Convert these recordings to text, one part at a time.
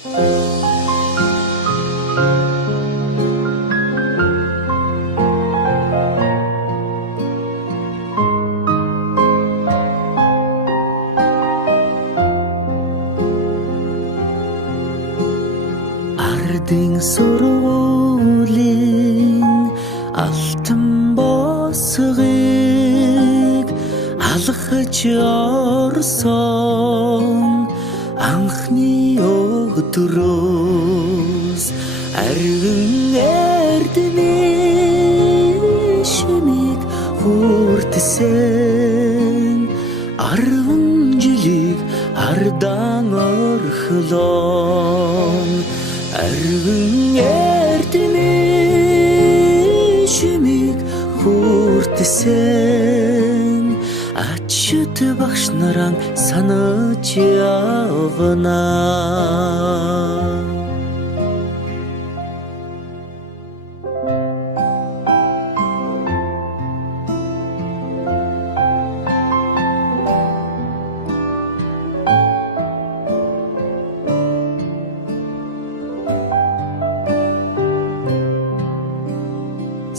Ардын сургуулийн алтан босгыг алхаж орсон анхны өдрөөс арвин эрдэнэ шимийг хүртсэн 10 жилиг ардан орхлон арвин эрдэнэ шимийг хүртсэн ачид багш нараа санаж явна.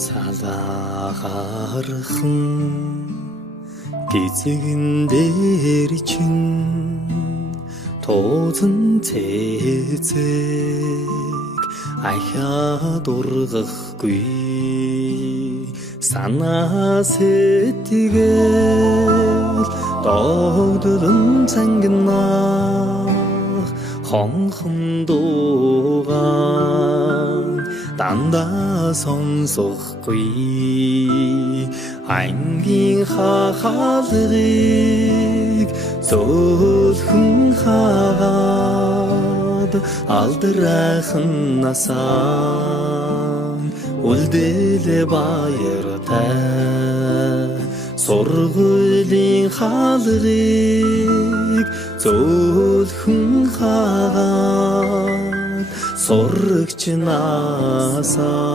Салаагархан гизэгэн дээр чин тоозон цэцэг ахаад ургахгүй санаа сэтгэл догдолн цангинах хонхон дуугаан дандаа сонсохгүй ангийн хахалгыг зөөлхөн хаад алдрайхан насаа үлдээлэ баяртай сургуулийн хаалгыг зөөлхөн хаад сурагч насаа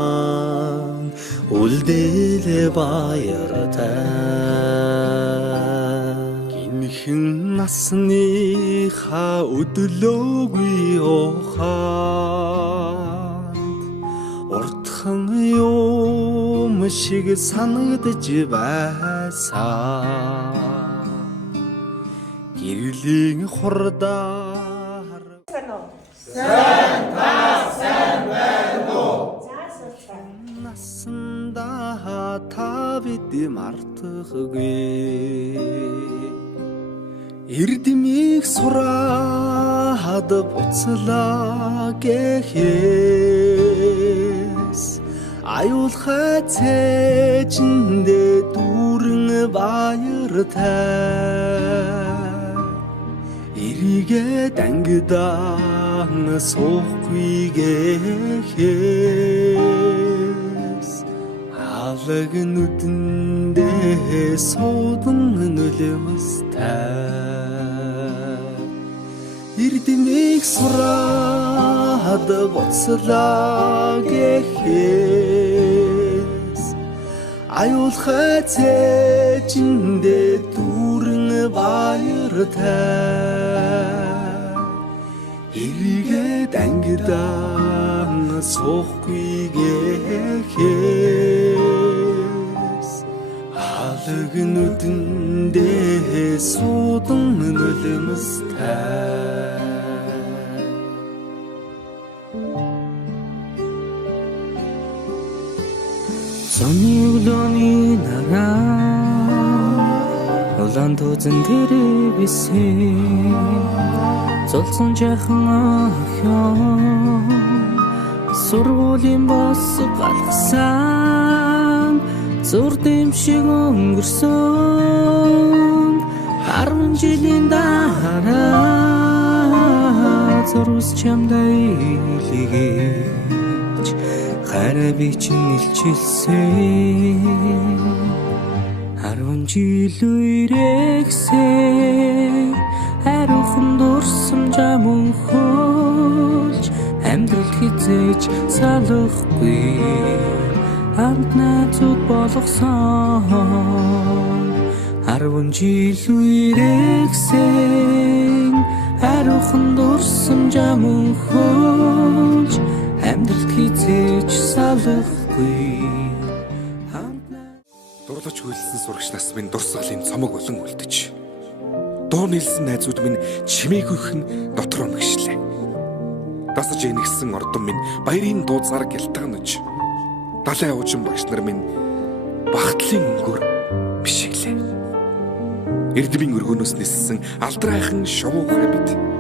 үлдээлэ баяртай гинхэн насныхаа өдлөөгүй ухаанд уртхан юм шиг санагдж байсан гэрлийн хурдаар сайн байна уу насанда та бид мартахгүй эрдэмийг сураад буцлаа гэхээс аюулхай цээжиндээ дүүрэн баяртай эрийгээ дангидаан суухгүй гэхээс алаг нүдэндээ суудан нөлөөстэй эрдэмийг сураад буцлаа гэхээс аюулхай цээжиндээ дүүрэн баяртай эрийгээ дангидаан суухгүй гэхээс алаг нүдэндээ суудан нөлөөстэй Сони улооны нараа улаан тузан дээр бисэн золсон жахан охин сургуулийн бос галгасан зур дэмшиг өнгөрсөн 10 жилийн дараа зурус чамдаа илгээж хараа би чинь илчилсэн 10 жил үрэгсээ хариухан дурсамжаа мөнхөлж амьдрал хизээж салахгүй амтнацуд болгосон 10 жил үрэгсээ хариухан дурсамжаа жаман хөөж амьдралд хизээж салахгүй. Дурлаж хүлсэн сурагчнаас минь дурсгалын цомог болон үлдэж. Дуу нийлсэн найзууд минь чимээгүйхэн дотроо мэгшлээ. Дасаж энэгсэн ордон минь баярын дууцаар гялтганаж. Далай уужин багш нар минь багтлын өнгөөр бишиглээ. Эрдмийн өргөнөөс ниссэн алдрайхан шувуугаараа бид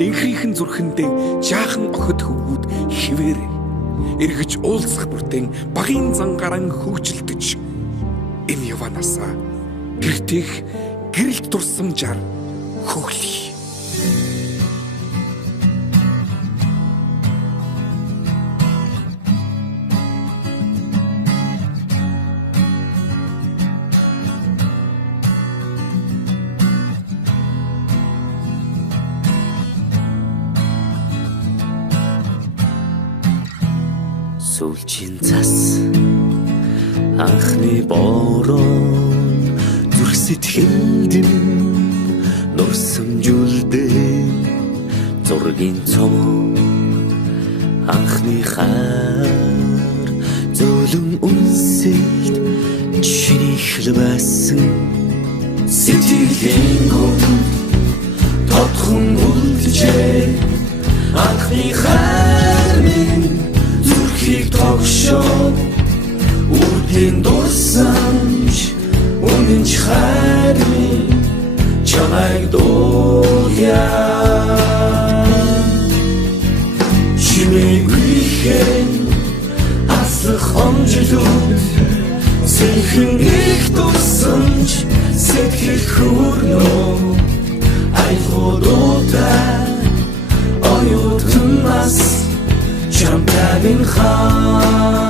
инхрийнхэн зүрхэндээ жаахан охид хөвгүүд хിവэр эргэж уулзах бүртэн багийн зангаран хөвжилдөж энэ яванасаа гэртэх гэрэлт дурсамжаар хөглөе. Сүүлчийн цас анхны бороо зүрх сэтгэлд нурсамжуулдээ зургийн цом анхны хаар зөөлөн үнсэлт чиний хэлбэсэн сэтгэлийн гом тодхон үлджээ анхны хаар минь зүрхийг тогшоо үрдийн дурсамж үнэнч хайр минь чамайг дуулъя чимээгүйхэн аслах омжлууд сэнхэн их дурсамж сэтгэл хүрнөө айхуудуутай оюутнаас чамтай минь хамт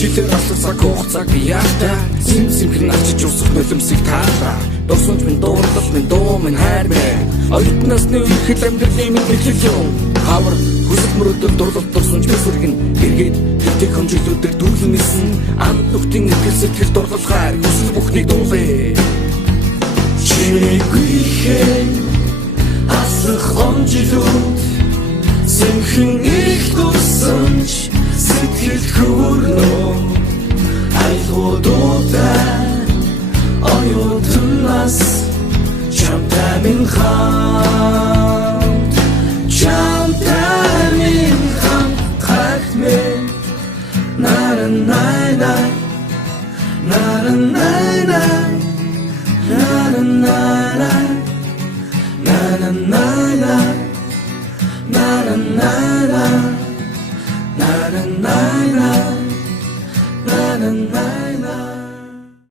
жилээр аслах цаг хугацааг яахта симхэн авчиж усах нулимсыг таалаа дурсамж минь дуурлал минь дуу минь хайр минь оюутнаас нэг их амьдралын минь хэлэл юм хавар хүсэл мөрөдөл дурлал дурсамж мэсэргэн эргээд тэтгэх хэмжээлүүдээр дүүлэн нисэн анд нүхтийн ихэл сэтгэл дурлал хайр хүсэл бүхнийг дуулээ чимээгүйхэн аслах омжлууд сэнхэн их дурсамж сэтгэл хүрнөө айхуудуутай оюутнаас чамтай минь хамт харахмэ наран най най наран най